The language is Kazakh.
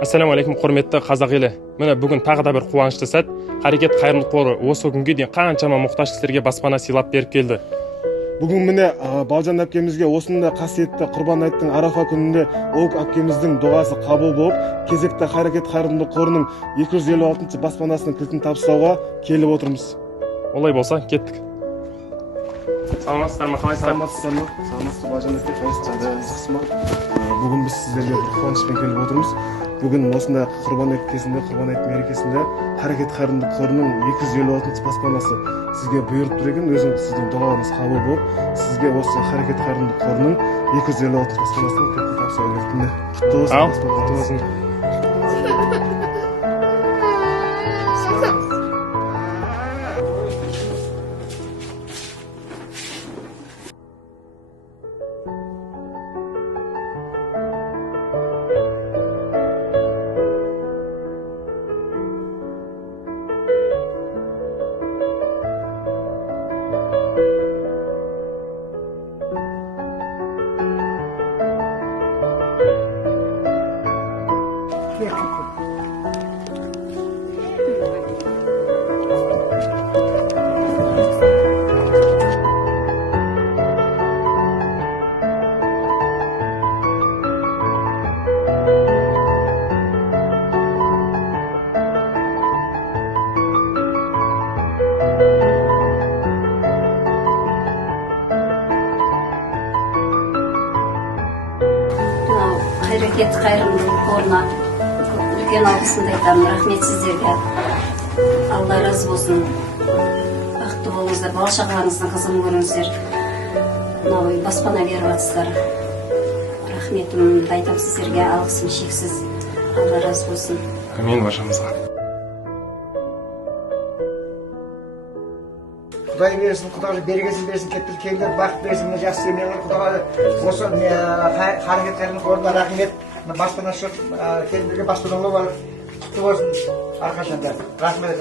Ассаламу алейкум, құрметті қазақ елі. Міне бүгін тағы да бір қуанышты сәт. Қарекет қайырымдылық қоры осы күнге дейін қаншама мұқтаж кісілерге баспана сыйлап беріп келді. Бүгін міне Балжан әпкемізге осындай қасиетті Құрбан айттың Арафа күнінде ол әпкеміздің дұғасы қабыл болып, кезекті Қарекет қайырымдылық қорының 256 баспанасының кілтін табыстауға келіп отырмыз. Олай болса, кеттік. Саламатсыздар ма, қалайсыздар? Саламатсыздар ма? Саламатсыздар Балжан әпке, қалайсыздар? Бүгін біз сіздерге бір қуанышпен келіп отырмыз. Бүгін осындай Құрбан айт кезінде, Құрбан айт мерекесінде Қарекет қайырымдылық қорының 256 баспанасы сізге бұйырып тұр екен. Өзің сіздің дұғаңыз қабыл болып, сізге осы Қарекет қайырымдылық қорының 256 баспанасының кілтін табыстауға келдім. Құтты болсын. Қарекет қайырымдылық қорына үлкен алғысымды айтамын. Рахмет сіздерге. Алла разы болсын. Бақытты болыңыздар, бала шағаларыңыздың қызығын көріңіздер. Мынау баспана беріп жатсыздар. Рахметімді айтамын сіздерге, алғысым шексіз. Алла разы болсын. Амин, башымызға. Құдай берсін, Құдай берекесін берсін, кеттір келдер, бақыт берсін, жақсы семьялар, Құдай осы Қарекет қайырымдылық қорына рахмет. Баспана шығып, келдерге баспаналар бар, құтты болсын, әрқашанда. Рахмет,